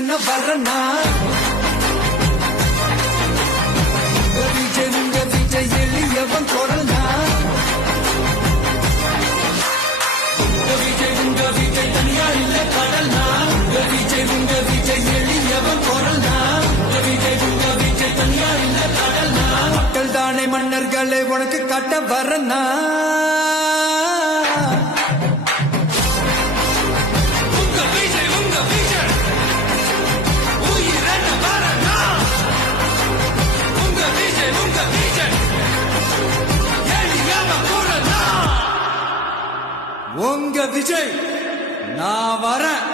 உயிரென்ன வரனா விஜய் எளியவன் குரல்னா விஜய் தனியா இல்ல கடல்னா விஜய் எளியவன் குரல்னா விஜய் தனியா இல்ல கடல்னா மக்கள் தானே மன்னர்களே உனக்கு காட்ட வரனா உங்க விஜய் நான் வரேன்.